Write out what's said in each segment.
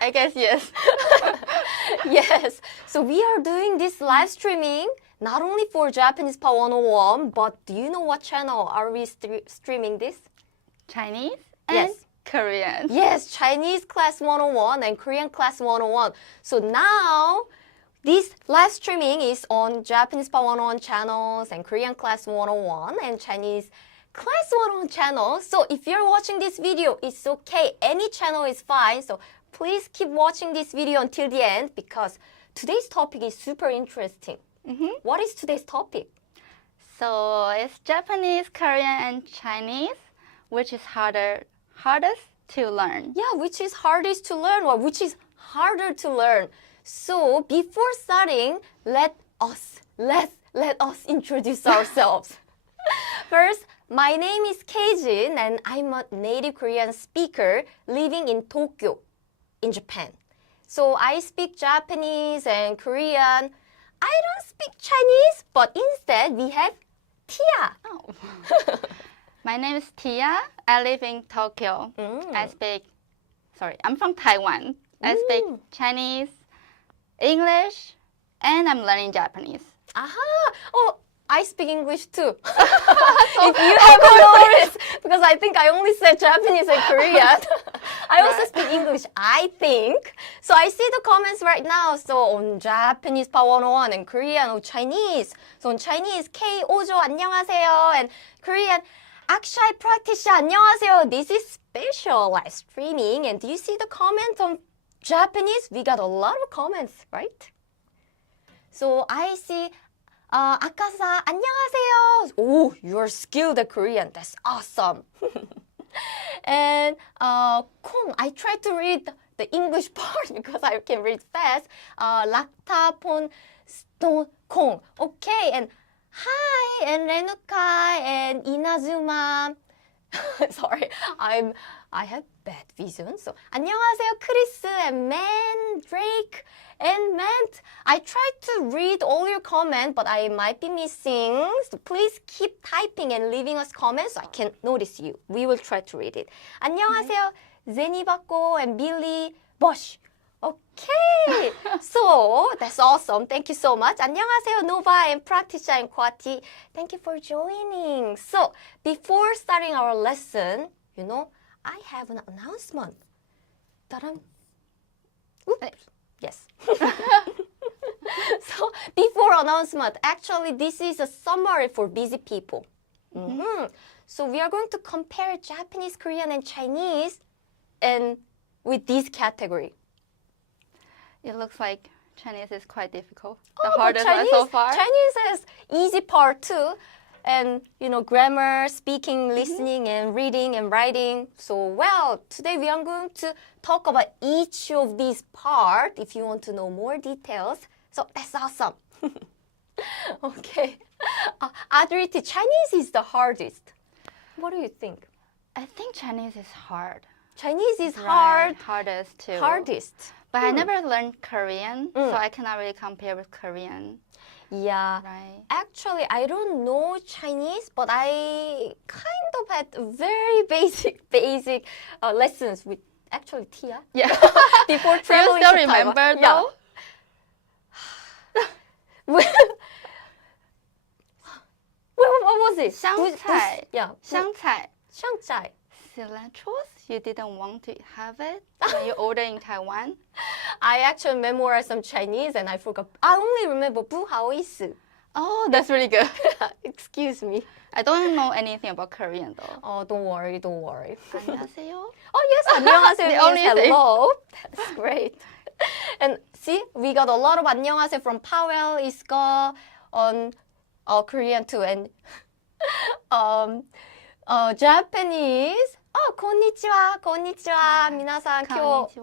I guess yes. Yes. So we are doing this live streaming not only for Japanese Power 101, but do you know what channel are we streaming this? Chinese and Yes. Korean. Yes, Chinese class 101 and Korean class 101. So now this live streaming is on Japanese Power 101 channels and Korean class 101 and Chinese class 101 channel. So if you're watching this video, it's okay. Any channel is fine. So please keep watching this video until the end because today's topic is super interesting. What is today's topic? So it's Japanese, Korean, and Chinese, which is hardest to learn. Yeah, which is hardest to learn or which is harder to learn. So before starting, let us introduce ourselves. First, my name is Keijin and I'm a native Korean speaker living in Tokyo, in Japan. So I speak Japanese and Korean. I don't speak Chinese, but instead we have Tia. Oh. My name is Tia. I live in Tokyo. I'm from Taiwan. I speak Chinese, English, and I'm learning Japanese. Aha! Oh, I speak English too. If you haven't noticed, because I think I only said Japanese and Korean. I also speak English, I think. So I see the comments right now. So on Japanese Power 101 and Korean or Chinese. So on Chinese, K 오조 안녕하세요. And Korean, Akshay Praktisha 안녕하세요. This is special live streaming. And do you see the comments on Japanese? We got a lot of comments, right? So I see 아까사 안녕하세요. Oh, you're skilled at Korean. That's awesome. And 콩, I tried to read the English part because I can read fast. 락타폰 스톤 콩. Okay, and hi, and 레누카, and 이나즈마. Sorry, I have bad vision. So 안녕하세요, 크리스, and Drake, and Matt. I tried to read all your comments, but I might be missing. So please keep typing and leaving us comments so I can notice you. We will try to read it. 안녕하세요, 제니바코, and Billy Bosch. Okay, so that's awesome. Thank you so much. 안녕하세요, Nova and Praktisha and Kwati. Thank you for joining. So before starting our lesson, you know, I have an announcement. Ta-da! Oops. Yes. So before announcement, actually this is a summary for busy people. So we are going to compare Japanese, Korean, and Chinese, and with this category. It looks like Chinese is quite difficult. Oh, The hardest one so far. Chinese has easy part too. And, you know, grammar, speaking, listening, and reading and writing. So, well, today we are going to talk about each of these parts if you want to know more details. So, that's awesome. Okay. Adriti, Chinese is the hardest. What do you think? I think Chinese is hard. Chinese is Right, hardest too. hardest. But I never learned Korean, so I cannot really compare with Korean. Yeah. Right. Actually, I don't know Chinese, but I kind of had very basic lessons with actually Tia. Yeah. Before Do you traveling still to Taiwan. remember Yeah. though? What was it? 香菜. Yeah. 香菜. 香菜. Cilantros? You didn't want to have it when you order in Taiwan? I actually memorized some Chinese and I forgot. I only remember 不好意思. Oh, that's really good. Excuse me. I don't know anything about Korean though. Oh, don't worry. 안녕하세요. Oh, yes, 안녕하세요 The means only thing. hello. That's great. And see, we got a lot of 안녕하세요 from Powell, Iska, on Korean too, and Japanese. Oh, こんにちは、こんにちは。皆さん、今日、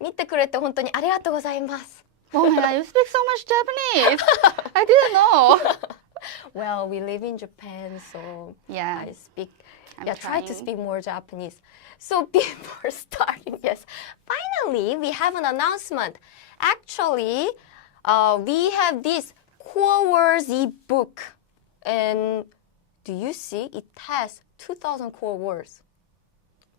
見てくれて本当にありがとうございます。Oh my god, you speak so much Japanese. I didn't know. Well, we live in Japan, so Yeah. I speak. I'm Try to trying. speak more Japanese. So before starting, yes, finally we have an announcement. Actually, we have this core words ebook, and do you see it has 2,000 core words?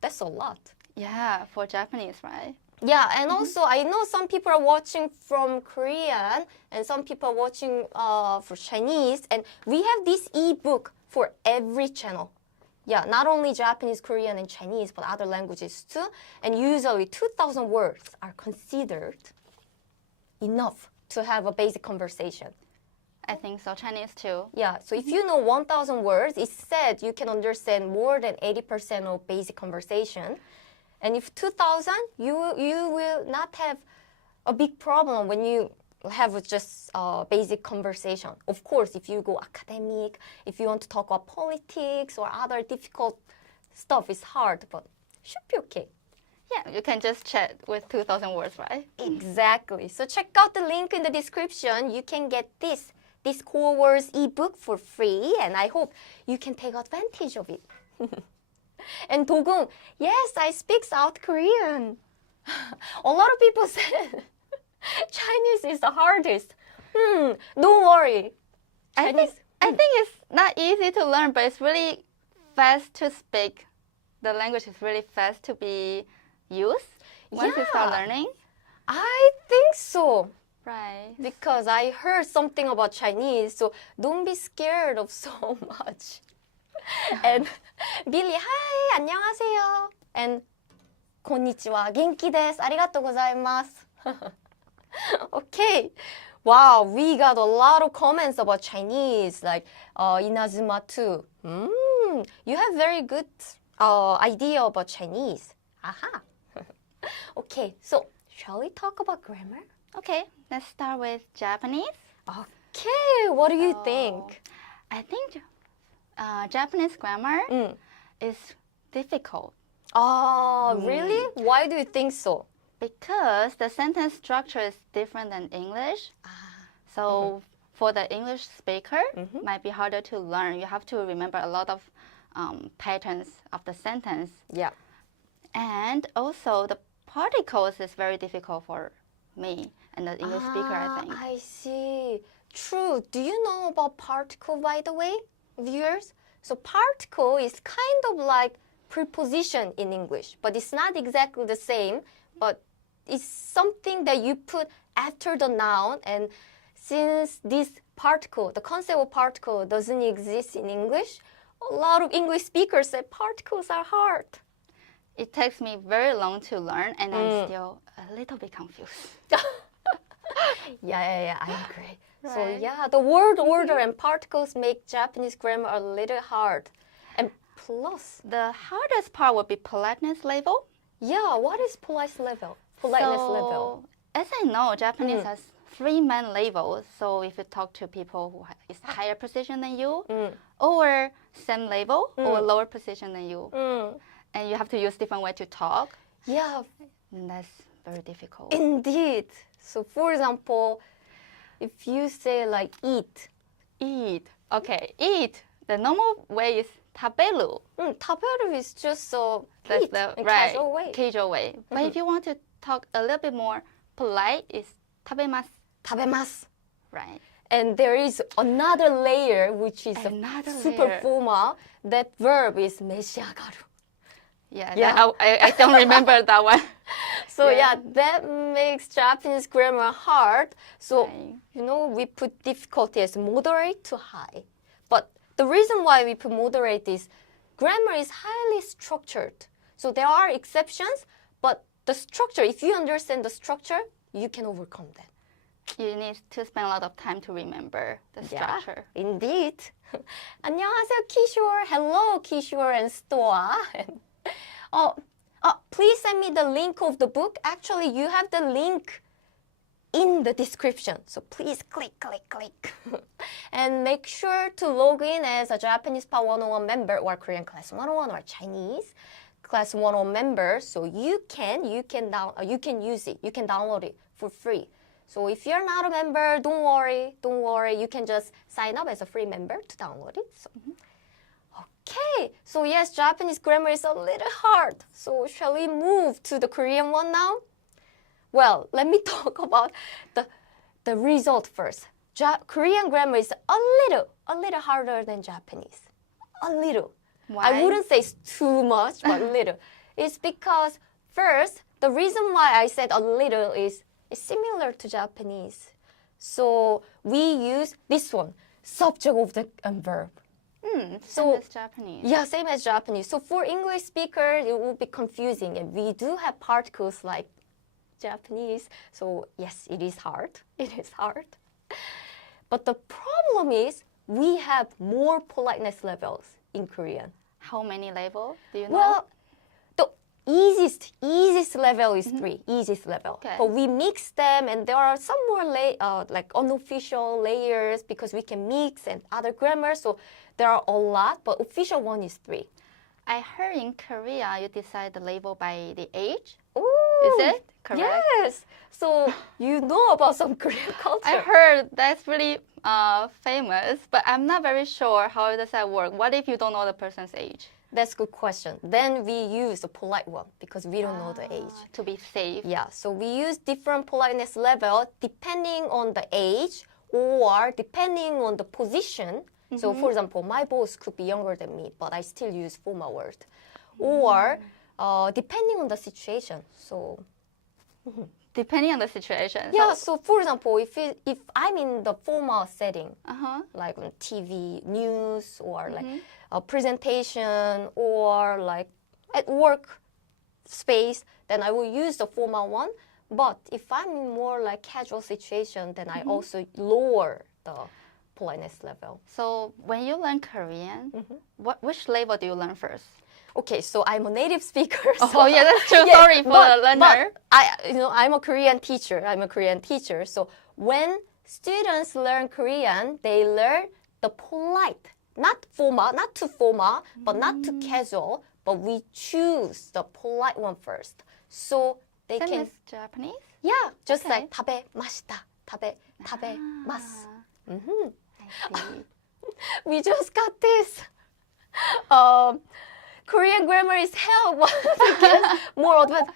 That's a lot. Yeah, for Japanese, right? Yeah, and also I know some people are watching from Korean and some people are watching for Chinese, and we have this ebook for every channel. Yeah, not only Japanese, Korean, and Chinese, but other languages too. And usually 2,000 words are considered enough to have a basic conversation. I think so. Chinese too. Yeah, so if you know 1,000 words, it's said you can understand more than 80% of basic conversation. And if 2,000, you will not have a big problem when you have just basic conversation. Of course, if you go academic, if you want to talk about politics or other difficult stuff, it's hard, but should be okay. Yeah, you can just chat with 2,000 words, right? Exactly. So check out the link in the description. You can get this core words ebook for free, and I hope you can take advantage of it. And Dogung, yes, I speak South Korean. A lot of people said Chinese is the hardest. Don't worry. I think it's not easy to learn, but it's really fast to speak. The language is really fast to be used once you start learning. I think so. Right. Because I heard something about Chinese, so don't be scared of so much. And Billy, hi, 안녕하세요. And konnichiwa, genki desu, arigatou gozaimasu. Okay. Wow, we got a lot of comments about Chinese, like Inazuma too. You have very good idea about Chinese. Aha. Okay, so shall we talk about grammar? Okay, let's start with Japanese. Okay, what do you think? I think Japanese grammar is difficult. Oh, really? Why do you think so? Because the sentence structure is different than English. So for the English speaker, might be harder to learn. You have to remember a lot of patterns of the sentence. Yeah. And also the particles is very difficult for me and the English speaker, I think. I see. True. Do you know about particle, by the way, viewers? So particle is kind of like preposition in English, but it's not exactly the same, but it's something that you put after the noun, and since this particle, the concept of particle doesn't exist in English, a lot of English speakers say particles are hard. It takes me very long to learn, and I'm still a little bit confused. Yeah, I agree. So Right. yeah, the word order and particles make Japanese grammar a little hard. And plus, The hardest part would be politeness level. yeah, what is politeness level? Politeness level. As I know, Japanese has 3 main levels. So if you talk to people who is higher position than you, or same level, or lower position than you, and you have to use different way to talk, Yeah, and that's very difficult. indeed. So for example, if you say like eat, Eat. Okay, eat. The normal way is taberu. taberu is just so That's eat the in right casual way. casual way. But if you want to talk a little bit more polite, it's tabemasu. Tabemasu. Right. And there is another layer, which is Another a super layer. formal. That verb is 메시아가루. Yeah. Yeah. I don't remember that one. So Yeah. yeah, that makes Japanese grammar hard. So, Right. we put difficulty as moderate to high. But the reason why we put moderate is grammar is highly structured. So there are exceptions, but the structure, if you understand the structure, you can overcome that. You need to spend a lot of time to remember the structure. Yeah, indeed. 안녕하세요, Kishore. Hello, Kishore and Stoa. Please send me the link of the book. Actually, you have the link in the description. So please click. And make sure to log in as a Japanese Pa 101 member or Korean Class 101 or Chinese Class 101 member. So you can use it. You can download it for free. So if you're not a member, don't worry. You can just sign up as a free member to download it. So. Okay, so yes, Japanese grammar is a little hard. So shall we move to the Korean one now? Well, let me talk about the result first. Korean grammar is a little harder than Japanese. A little. Why? I wouldn't say it's too much, but a little. It's because first, the reason why I said a little is it's similar to Japanese. So we use this one, subject, object, and verb. Same as Japanese. Yeah, same as Japanese. So for English speakers, it will be confusing. And we do have particles like Japanese. So yes, it is hard. It is hard. But the problem is we have more politeness levels in Korean. How many levels do you know? Well, the easiest level is 3, easiest level. Okay. But we mix them, and there are some more like unofficial layers because we can mix and other grammar. So there are a lot, but official one is 3. I heard in Korea you decide the label by the age. Ooh, Is it correct? Yes. So you know about some Korean culture. I heard that's really famous, but I'm not very sure how does that work. What if you don't know the person's age? That's a good question. Then we use the polite one because we don't know the age. To be safe. Yeah, so we use different politeness level depending on the age or depending on the position. So for example, my boss could be younger than me, but I still use formal word. Or depending on the situation. So Depending on the situation. yeah, so for example, if I'm in the formal setting, Uh-huh. like on TV, news, or like a presentation, or like at work space, then I will use the formal one. But if I'm in more like casual situation, then I also lower the politeness level. So when you learn Korean, which level do you learn first? Okay, so I'm a native speaker. Oh yeah, that's true. Yeah, Sorry for the learner. But I'm a Korean teacher. So when students learn Korean, they learn the polite, not formal, not too formal, but not too casual. But we choose the polite one first, so they Same can. as Japanese? Yeah, just Okay. like tabe mashita, tabe mas. I see. We just got this. Korean grammar is hell. More advanced.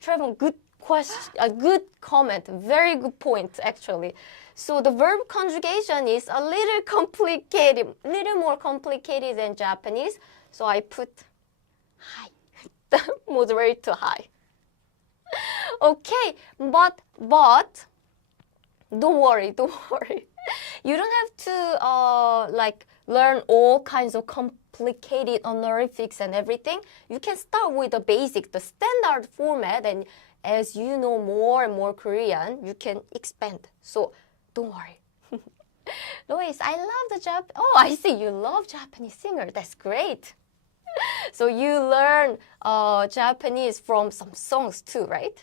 Trevor, good question. A good comment. Very good point, actually. So the verb conjugation is a little complicated, little more complicated than Japanese. So I put high, moderate to high. Okay, but don't worry. You don't have to like learn all kinds of complicated honorifics and everything. You can start with the basic, the standard format, and as you know more and more Korean, you can expand. So don't worry. Lois, I love the Oh, I see you love Japanese singer. That's great. So you learn Japanese from some songs too, right?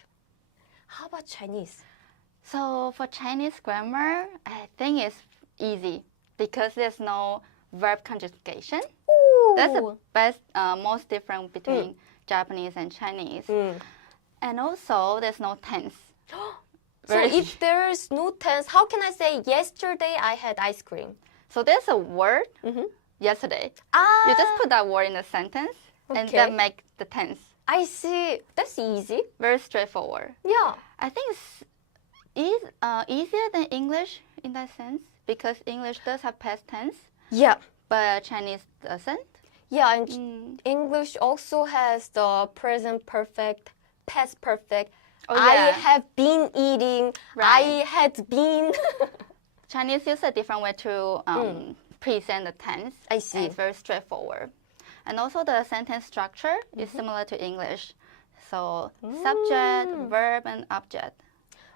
How about Chinese? So for Chinese grammar, I think it's easy because there's no verb conjugation. Ooh. That's the best, most different between Japanese and Chinese. And also, there's no tense. So if there's no tense, how can I say yesterday I had ice cream? So there's a word, yesterday. Ah, You just put that word in a sentence and Okay. then make the tense. I see. That's easy. Very straightforward. Yeah. I think it's easier than English in that sense because English does have past tense, Yeah. but Chinese doesn't. Yeah, and English also has the present perfect, past perfect. Oh, I yeah. have been eating. I Right. had been. Chinese uses a different way to present the tense. I see. And it's very straightforward. And also the sentence structure is similar to English. So subject, verb, and object.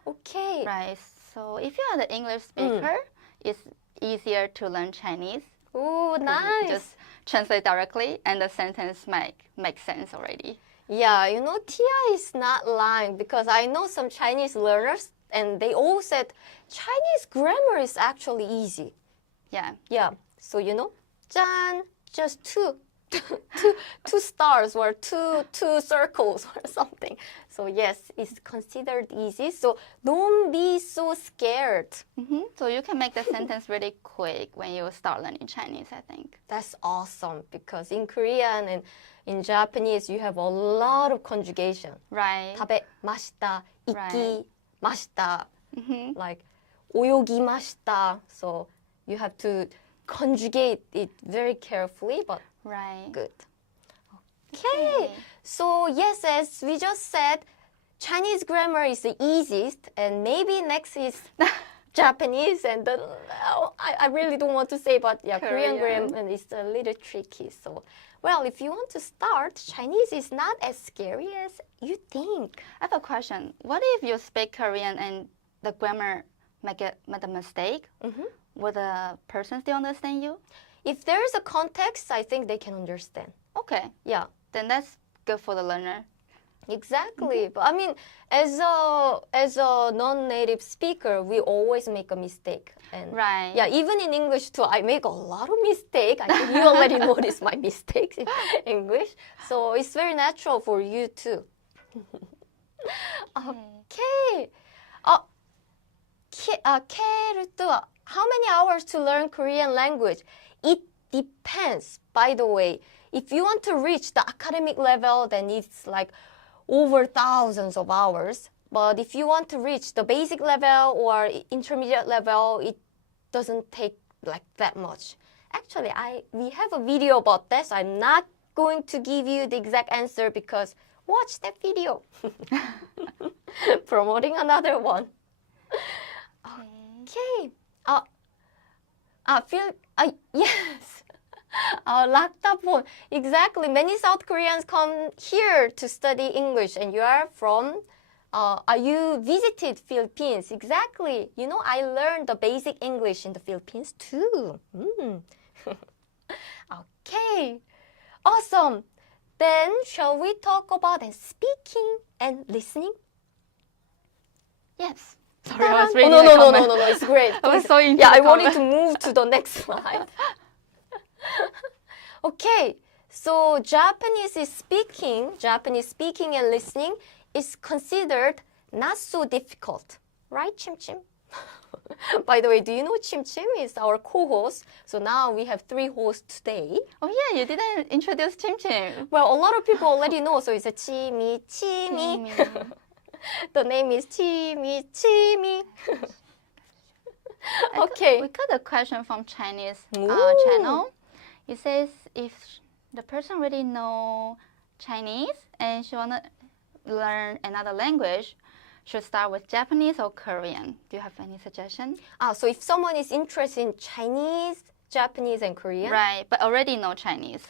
Okay. Right. So if you are the English speaker, it's easier to learn Chinese. Ooh, You nice. just translate directly, and the sentence make sense already. Yeah, Tia is not lying because I know some Chinese learners and they all said Chinese grammar is actually easy. Yeah. Yeah, so 짠, just two stars or two circles or something. So yes, it's considered easy. So don't be so scared. So you can make the sentence really quick when you start learning Chinese, I think. That's awesome because in Korean and in Japanese you have a lot of conjugation. Right. 食べました, Right. 行きました, like 泳ぎました. So you have to conjugate it very carefully, but Right. good. Okay. So yes, as we just said, Chinese grammar is the easiest, and maybe next is Japanese, and then I really don't want to say, but yeah, Korean grammar is a little tricky. So, well, if you want to start, Chinese is not as scary as you think. I have a question. What if you speak Korean and the grammar make a mistake? Will the person still understand you? If there is a context, I think they can understand. Okay. Yeah. Then that's good for the learner. Exactly. But I mean, as a non-native speaker, we always make a mistake. And Right. yeah, even in English too, I make a lot of mistakes. I think you already noticed my mistakes in English. So it's very natural for you too. Okay. How many hours to learn Korean language? It depends. By the way, if you want to reach the academic level, then it's like over thousands of hours. But if you want to reach the basic level or intermediate level, it doesn't take like that much. Actually, we have a video about this. I'm not going to give you the exact answer because watch that video. Promoting another one. Okay. Yes. Lakdapon. Exactly. Many South Koreans come here to study English, and you are from. You visited Philippines? Exactly. You know, I learned the basic English in the Philippines too. Okay. Awesome. Then shall we talk about speaking and listening? Yes. Sorry, I was reading no, it's great. I was so into Yeah, the I wanted comment. to move to the next slide. Okay, so Japanese speaking and listening is considered not so difficult, right, Chim Chim? By the way, do you know Chim Chim is our co-host? So now we have 3 hosts today. Oh yeah, you didn't introduce Chim Chim. Well, a lot of people already know, so it's a Chimi. The name is Chimi. Okay. We got a question from Chinese Ooh. channel. It says if the person really know Chinese and she wanna learn another language, should start with Japanese or Korean. Do you have any suggestion? So if someone is interested in Chinese, Japanese, and Korean, Right, but already know Chinese.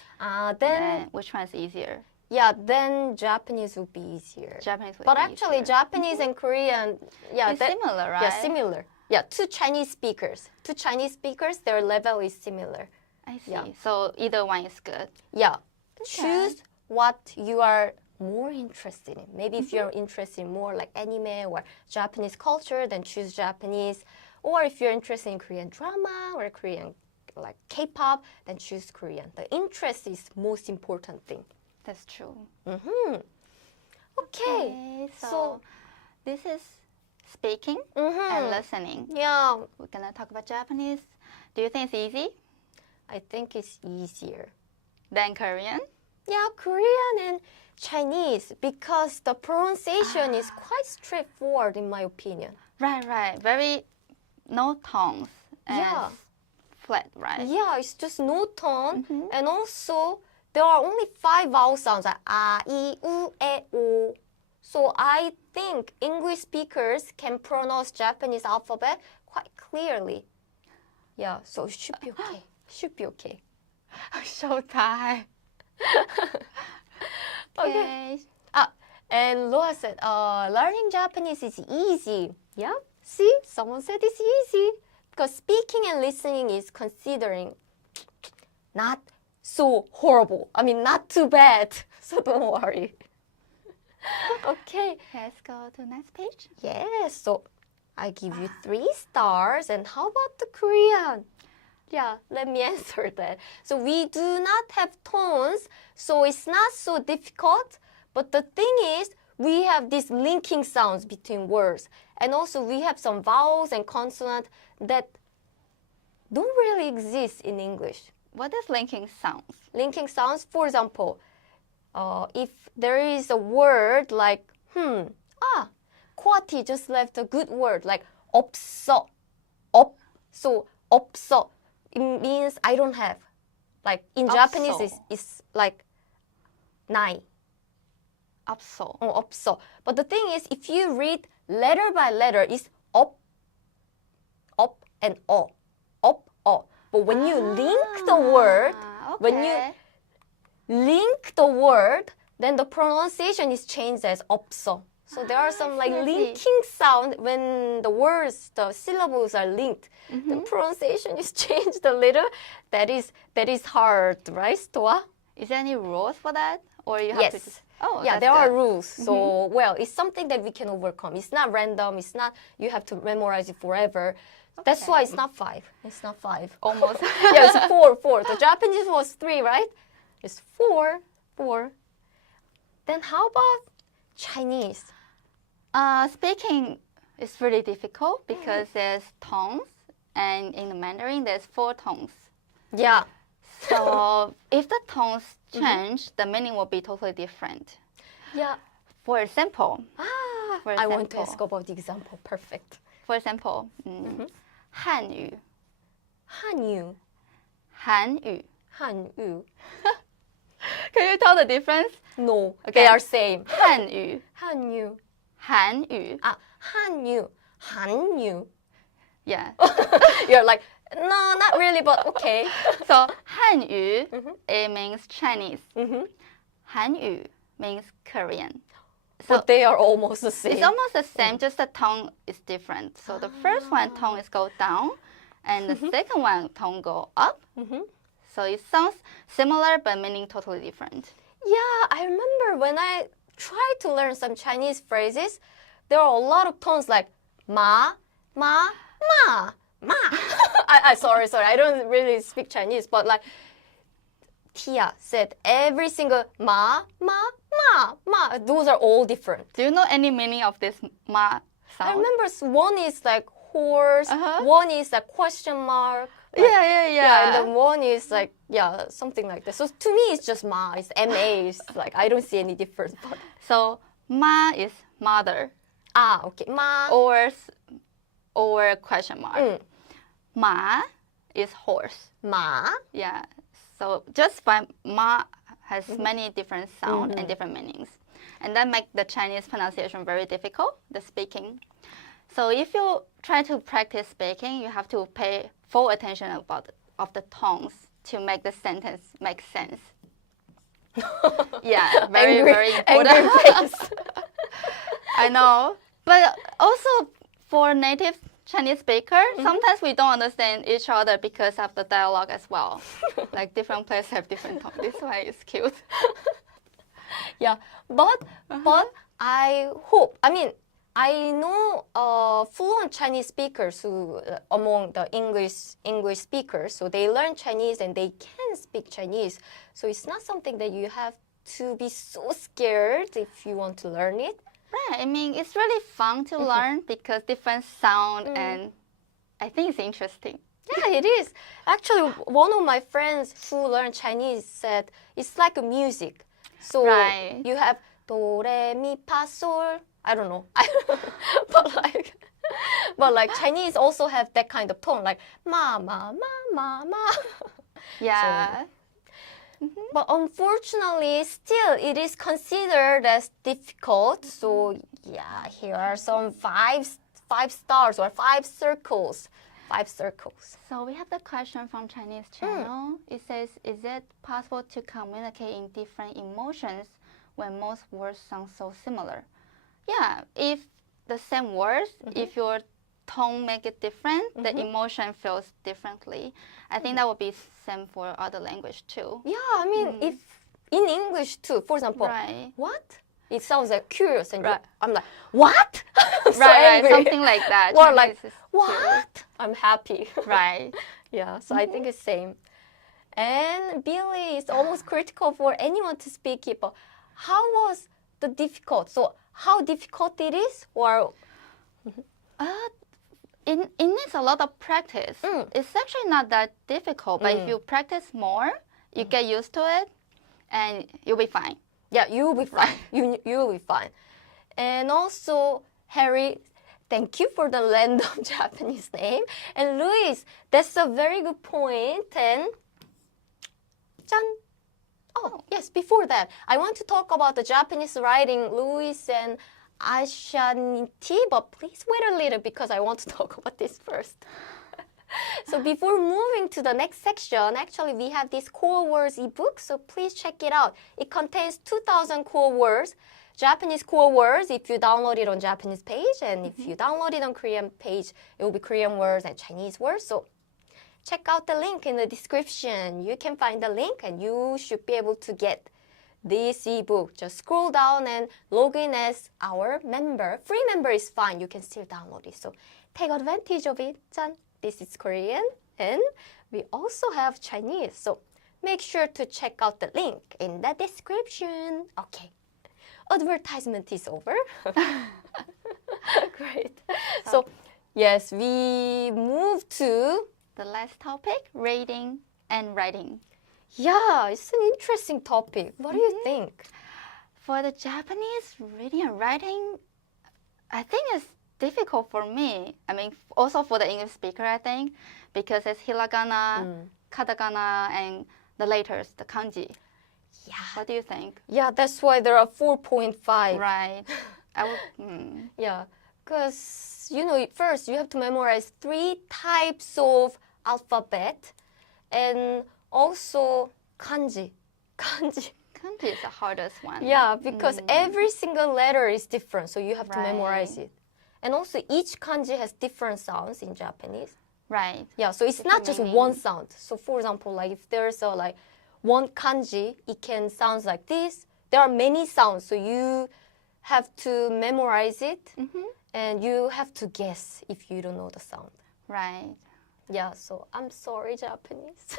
then Which one is easier? yeah, then Japanese would be easier. Japanese would But be actually, easier. Japanese and Korean, yeah, It's similar, right? Yeah, similar. Yeah, to Chinese speakers, their level is similar. I see. Yeah. So either one is good. Yeah, choose what you are more interested in. Maybe if you're interested in more like anime or Japanese culture, then choose Japanese. Or if you're interested in Korean drama or Korean like K-pop, then choose Korean. The interest is most important thing. That's true. Okay, so this is speaking and listening. Yeah, We're gonna talk about Japanese. Do you think it's easy I think it's easier. than Korean? Yeah, Korean and Chinese because the pronunciation is quite straightforward in my opinion. Right. Very no tones and Yeah. flat, right? Yeah, it's just no tone, and also there are only 5 vowel sounds like a, I, u, e, o. So I think English speakers can pronounce Japanese alphabet quite clearly. Yeah, so it should be okay. Should be okay. Showtime. Okay. And Loa said, learning Japanese is easy. Yeah, see, someone said it's easy. Because speaking and listening is considering not so horrible. I mean, not too bad. So don't worry. Okay. Let's go to the next page. Yes, so I give you 3 stars. And how about the Korean? Yeah, let me answer that. So we do not have tones, so it's not so difficult. But the thing is, we have these linking sounds between words. And also we have some vowels and consonants that don't really exist in English. What is linking sounds? Linking sounds, for example, if there is a word like, Kwati just left a good word like 없어. So 없어, it means I don't have. Like in 없어. Japanese, it's like nai. 없어. Oh, 없어. But the thing is, if you read letter by letter, it's up, and up. But when you link the word, when you Okay. link the word, then the pronunciation is changed as 없어. So there are some like I see. linking sound when the words, the syllables are linked. The pronunciation is changed a little. That is hard, right, Stoa? Is there any rules for that? Or you have Yes. to just... Oh, Yeah, that's there are good. rules. So, well, it's something that we can overcome. It's not random. It's not, you have to memorize it forever. That's why it's not 5. It's not 5. Almost. Yeah, it's 4. The Japanese was 3, right? It's 4. Then how about Chinese? Speaking is really difficult because there's tones, and in the Mandarin there's 4 tones. Yeah. So if the tones change, the meaning will be totally different. Yeah. For example, I want to ask about the example. Perfect. for example, 汉语, 한유. 韩语. 한유. Can you tell the difference? No, Okay. they are same. 汉语, 한유. 韩语. 한유. 한유. Yeah. You're like, no, not really, but okay. So 汉语, it means Chinese. Mm-hmm. 韩语 means Korean. So But they are almost the same. it's almost the same, just the tone is different. So the first one tone is go down, and the second one tone go up. So it sounds similar, but meaning totally different. Yeah, I remember when I tried to learn some Chinese phrases, there are a lot of tones like ma, ma, ma, ma. Sorry, I don't really speak Chinese, but like Tia said, every single ma, ma, ma, ma. Those are all different. Do you know any meaning of this ma I sound? remember one is like horse, one is a question mark. Like, Yeah. and then one is like, something like that. So to me, it's just ma, it's M-A. It's like, I don't see any difference. But... So ma is mother, Okay. Ma. or question mark. Ma is horse. Ma. Yeah. So just by ma has many different sound and different meanings. And that makes the Chinese pronunciation very difficult, the speaking. So if you try to practice speaking, you have to pay full attention of the tones to make the sentence make sense. Yeah, very important. Angry face. I know. But also for native Chinese speaker, sometimes we don't understand each other because of the dialogue as well. Like different places have different tones. This is why it's cute. Yeah, but I hope. I mean, I know fluent Chinese speakers who among the English speakers, so they learn Chinese and they can speak Chinese. So it's not something that you have to be so scared if you want to learn it. Right. I mean, it's really fun to learn because different sound and I think it's interesting. Yeah, it is. Actually, one of my friends who learned Chinese said it's like a music. So Right. you have do, re, mi, fa, sol. I don't know. but like Chinese also have that kind of tone, like ma, ma, ma, ma, ma. Yeah. But unfortunately, still it is considered as difficult. So yeah, here are some five stars or 5 circles. 5 circles. So we have the question from Chinese channel. It says, is it possible to communicate in different emotions when most words sound so similar? Yeah, if the same words, if your tone make it different, the emotion feels differently. I think that would be same for other language too. Yeah, I mean, if in English too, for example, Right. what? It sounds like curious, and Right. I'm like, what? I'm so Right, angry. something like that. Or Chinese like, is what? I'm happy. Right. Yeah, so I think it's same. And Billy is almost critical for anyone to speak it, but how was the difficult? So how difficult it is, or It needs a lot of practice. It's actually not that difficult, but if you practice more, you get used to it, and you'll be fine. yeah, you'll be fine. You'll be fine. And also, Harry, thank you for the random Japanese name. And Luis, that's a very good point. And 짠, Oh, yes, before that, I want to talk about the Japanese writing, Louis and Ashanti, but please wait a little because I want to talk about this first. So before moving to the next section, actually we have this core words ebook, so please check it out. It contains 2,000 core words, Japanese core words if you download it on Japanese page, and if you download it on Korean page, it will be Korean words and Chinese words. So check out the link in the description. You can find the link and you should be able to get this ebook. Just scroll down and log in as our member. Free member is fine. You can still download it. So take advantage of it. 짠. This is Korean and we also have Chinese. So make sure to check out the link in the description. Okay. Advertisement is over. Great. So yes, we move to the last topic, reading and writing. Yeah, it's an interesting topic. What do you think? For the Japanese, reading and writing, I think it's difficult for me. I mean, also for the English speaker, I think, because it's hiragana, katakana, and the letters, the kanji. Yeah. What do you think? Yeah, that's why there are 4.5. Right. I would, Yeah, because, first you have to memorize 3 types of alphabet and also kanji. Kanji. Kanji is the hardest one. Yeah, because every single letter is different, so you have to Right. memorize it. And also each kanji has different sounds in Japanese. Right. Yeah, so it's not just meaning. one sound. So for example, like if there's one kanji, it can sound like this. There are many sounds, so you have to memorize it and you have to guess if you don't know the sound. Right. Yeah, so I'm sorry, Japanese.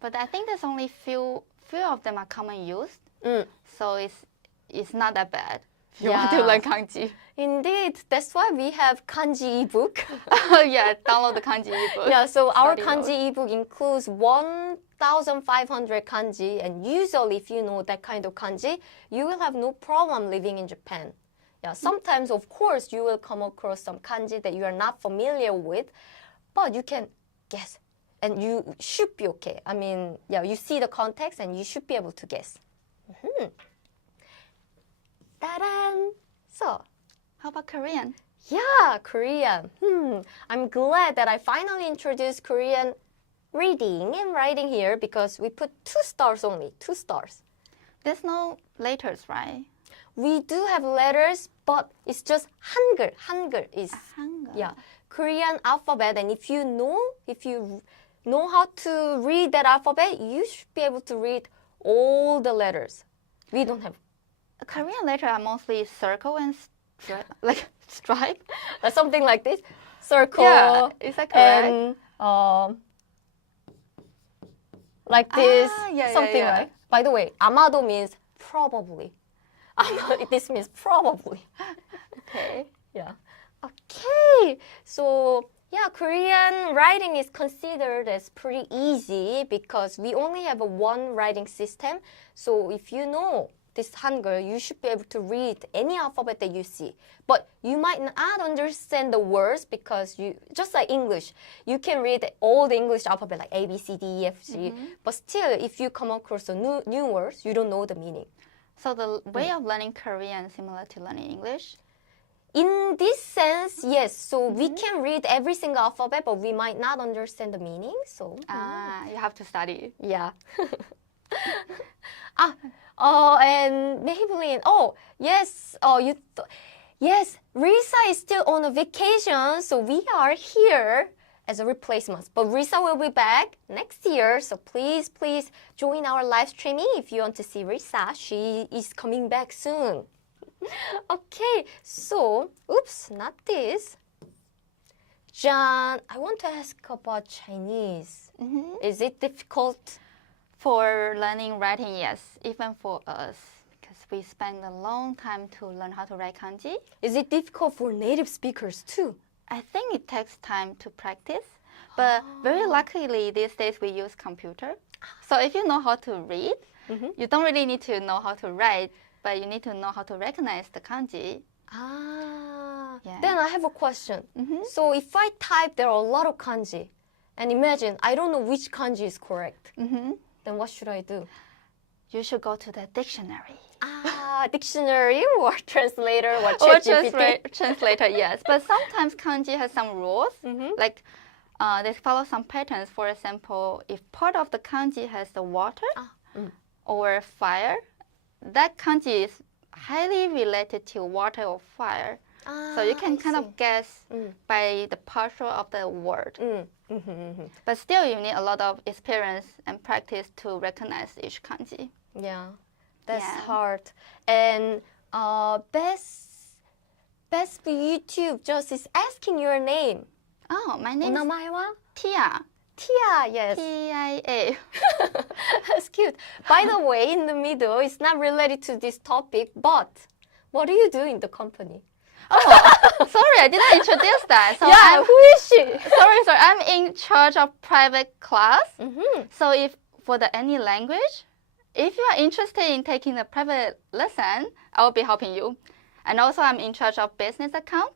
But I think there's only few of them are common used, so it's not that bad if you want to Yeah. learn kanji. Indeed, that's why we have kanji ebook. Yeah, download the kanji ebook. Yeah, so our Study kanji ebook includes 1,500 kanji, and usually if you know that kind of kanji, you will have no problem living in Japan. Yeah, sometimes of course you will come across some kanji that you are not familiar with, but you can guess and you should be okay. I mean, yeah, you see the context and you should be able to guess. Ta-da! So, How about Korean? yeah, Korean. I'm glad that I finally introduced Korean reading and writing here because we put 2 stars only, 2 stars. There's no letters, right? We do have letters, but it's just Hangul. Hangul is Hangul. yeah, Korean alphabet, and if you know how to read that alphabet, you should be able to read all the letters. We don't have Korean letters are mostly circle and stripe. something like this. Circle. Yeah, is that correct? And like this, yeah, something yeah. like. By the way, amado means probably. This means probably. Okay. Yeah. Okay. So yeah, Korean writing is considered as pretty easy because we only have a one writing system. So if you know this Hangul, you should be able to read any alphabet that you see. But you might not understand the words because you, just like English, you can read all the English alphabet like A, B, C, D, E, F, G. But still, if you come across a new words, you don't know the meaning. So the way of learning Korean is similar to learning English? In this sense, yes. So we can read every single alphabet, but we might not understand the meaning. So You have to study. yeah. And Maybelline. Oh, yes. Yes. Risa is still on a vacation, so we are here as a replacement. But Risa will be back next year, so please join our live streaming if you want to see Risa. She is coming back soon. Okay, so, oops, not this. John, I want to ask about Chinese. Is it difficult? For learning writing, yes, even for us, because we spend a long time to learn how to write kanji. Is it difficult for native speakers too? I think it takes time to practice, but very luckily these days we use computer. So if you know how to read, you don't really need to know how to write, but you need to know how to recognize the kanji. Yeah. Then I have a question. So if I type there are a lot of kanji, and imagine I don't know which kanji is correct, then what should I do? you should go to the dictionary. Dictionary or translator or Or ChatGPT. translator, yes. But sometimes kanji has some rules. Like they follow some patterns. For example, if part of the kanji has the water or fire, that kanji is highly related to water or fire. So you can kind of guess by the partial of the word. But still, you need a lot of experience and practice to recognize each kanji. Yeah, that's hard. And best for YouTube just is asking your name. Oh, my name is お名前は? Tia. Tia, yes. T-I-A. That's cute. By the way, in the middle, it's not related to this topic, but what do you do in the company? Oh, sorry, I didn't introduce that. So Who is she? sorry. I'm in charge of private class. So if for any language, if you are interested in taking a private lesson, I will be helping you. And also, I'm in charge of business account.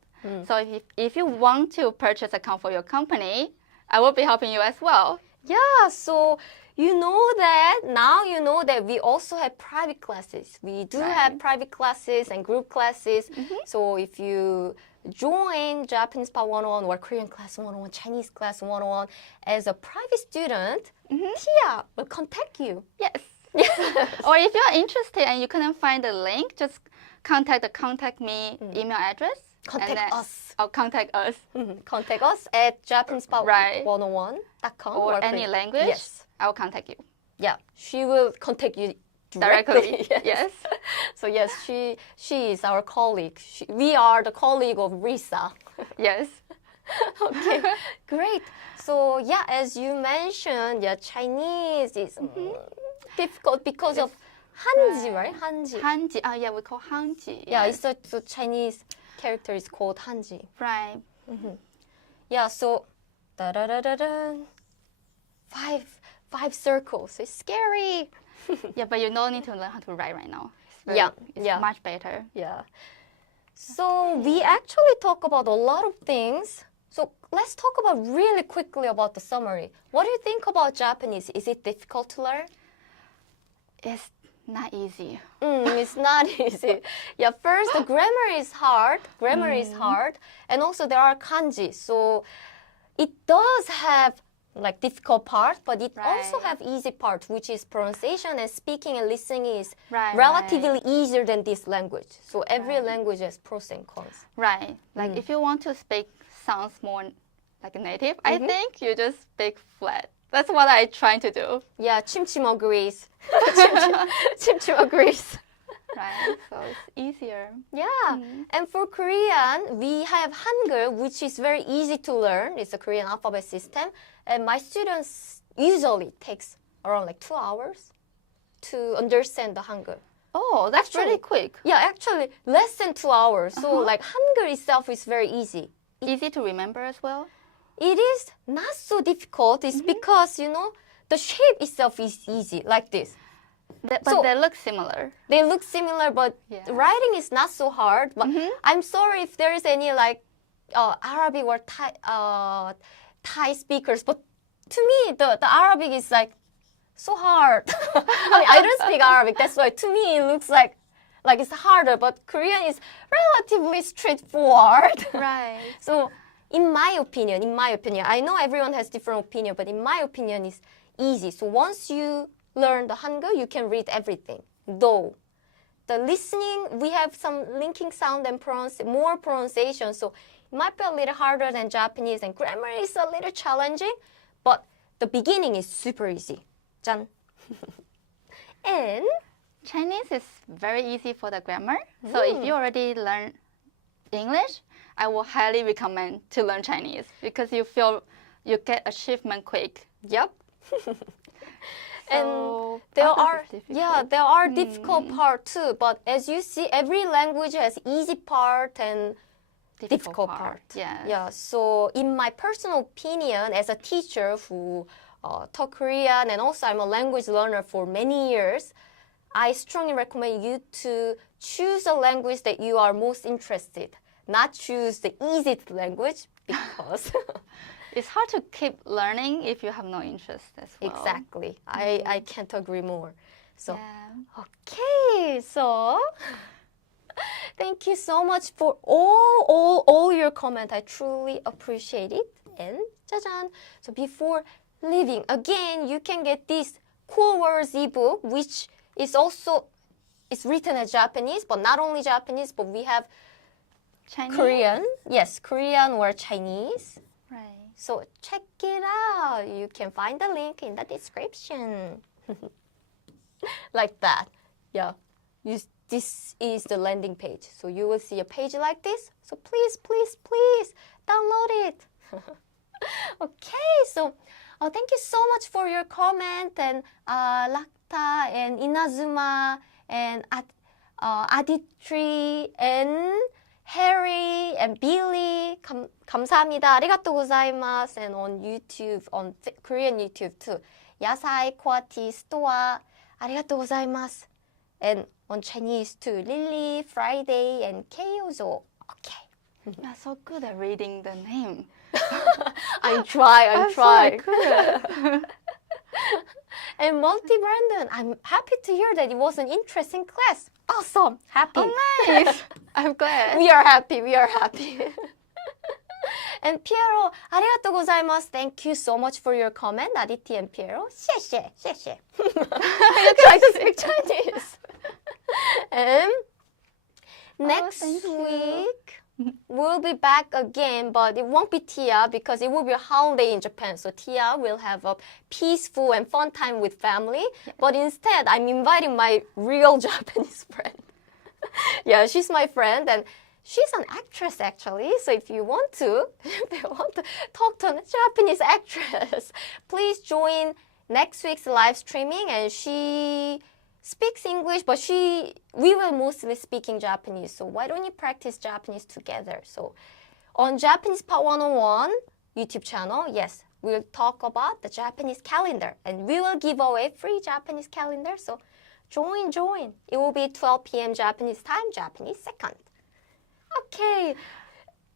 So if you want to purchase account for your company, I will be helping you as well. Yeah, so now you know that we also have private classes. We do have private classes and group classes. So if you join Japanese Part 101 or Korean class 101, Chinese class 101 as a private student, Tia will contact you. Yes. Or if you're interested and you couldn't find the link, just contact me email address. Contact us. Or contact us. Contact us at japanesepart101.com. Or any language. Yes. I will contact you. Yeah, she will contact you Directly. Yes. So yes, she is our colleague. We are the colleague of Risa. Yes. Okay, great. So yeah, as you mentioned, Chinese is difficult because of Hanji, right? Hanji. Kanji. Yeah, we call Hanji. Yeah, it's a Chinese character is called Hanji. Right. Yeah, so five circles. It's scary. Yeah, but you don't need to learn how to write right now. It's much better. Yeah. So we actually talk about a lot of things. So let's talk about really quickly about the summary. What do you think about Japanese? Is it difficult to learn? It's not easy. It's not easy. Yeah, first the grammar is hard. And also there are kanji. So it does have like difficult part, but it also have easy part, which is pronunciation and speaking and listening is relatively easier than this language. So every language has pros and cons. Right. Like if you want to speak sounds more like a native, I think you just speak flat. That's what I try to do. Yeah, Chimchim agrees. Chimchim agrees. Right, so it's easier. Yeah, and for Korean, we have Hangul, which is very easy to learn. It's a Korean alphabet system. And my students usually takes around like 2 hours to understand the Hangul. Oh, that's really quick. Yeah, actually less than 2 hours. So like Hangul itself is very easy. Easy to remember as well? It is not so difficult. It's because, the shape itself is easy, like this. But they look similar. They look similar, but writing is not so hard. But I'm sorry if there is any like Arabic or Thai speakers. But to me, the Arabic is like so hard. I don't speak Arabic. That's why to me it looks like it's harder. But Korean is relatively straightforward. Right. So in my opinion, I know everyone has different opinion, but in my opinion, it's easy. So once you learn the Hangul, you can read everything. Though the listening, we have some linking sound and more pronunciation, so it might be a little harder than Japanese, and grammar is a little challenging, but the beginning is super easy. 짠. And Chinese is very easy for the grammar. So if you already learn English, I will highly recommend to learn Chinese because you feel you get achievement quick. Yep. And So there others are is difficult. there are difficult part too, but as you see, every language has easy part and difficult part. Yes. Yeah. So in my personal opinion, as a teacher who taught Korean and also I'm a language learner for many years, I strongly recommend you to choose a language that you are most interested, not choose the easiest language because It's hard to keep learning if you have no interest as well. exactly. I can't agree more. So, Yeah. okay, so thank you so much for all your comment. I truly appreciate it. And 짜잔. So before leaving, again, you can get this cool words ebook, which is also it's written as Japanese, but not only Japanese, but we have Chinese? Korean. Yes, Korean or Chinese. Right. So check it out. You can find the link in the description. Like that. Yeah. This is the landing page. So you will see a page like this. So please, please, please download it. Okay, so thank you so much for your comment. And Lakta and Inazuma and Aditri and Harry and Billy, 감사합니다. 아리가또 고자이마스. And on YouTube, on Korean YouTube too. 야사이 코아티 스토아, 아리가또 고자이마스. And on Chinese too, Lily, Friday, and Kyozo. Okay. You're so good at reading the name. I'm trying. So good. And Multi-Brandon, I'm happy to hear that it was an interesting class. Awesome. Happy. Oh, nice. I'm glad. We are happy. And Piero, arigatou gozaimasu. Thank you so much for your comment, Aditi and Piero. 谢谢, 谢谢. You try to speak Chinese. And next thank you. week, we'll be back again, but it won't be Tia because it will be a holiday in Japan. So Tia will have a peaceful and fun time with family. Yeah. But instead, I'm inviting my real Japanese friend. Yeah, she's my friend and she's an actress actually. So if you want to talk to a Japanese actress, please join next week's live streaming. And she speaks English, but we will mostly speak in Japanese. So why don't you practice Japanese together? So on Japanese Part 101 YouTube channel, yes, we'll talk about the Japanese calendar. And we will give away free Japanese calendar. So join. It will be 12 p.m. Japanese time, Japanese second. Okay.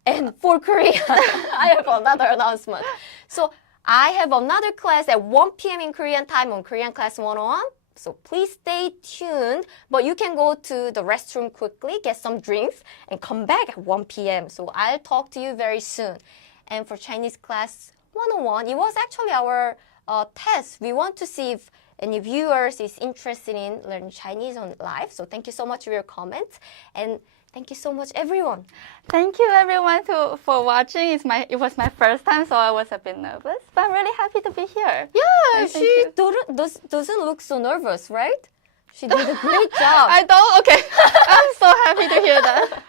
And for Korea, I have another announcement. So I have another class at 1 p.m. in Korean time on Korean Class 101. So please stay tuned. But you can go to the restroom quickly, get some drinks, and come back at 1 p.m. So I'll talk to you very soon. And for Chinese Class 101, it was actually our test. We want to see if any viewers is interested in learning Chinese on live. So thank you so much for your comments. And thank you so much, everyone. Thank you, everyone, for watching. It was my first time, so I was a bit nervous. But I'm really happy to be here. Yeah, And she doesn't look so nervous, right? She did a great job. I don't? Okay. I'm so happy to hear that.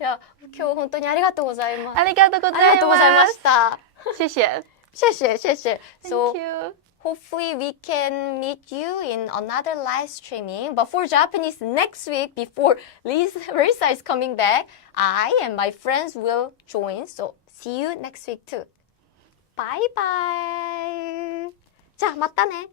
Yeah, 今日本当にありがとうございます。ありがとうございます。ありがとうございました。谢谢。谢謝。 So, Thank you. hopefully we can meet you in another live streaming. But for Japanese next week, before Risa is coming back, I and my friends will join. So see you next week too. Bye bye. 자, 맞다네.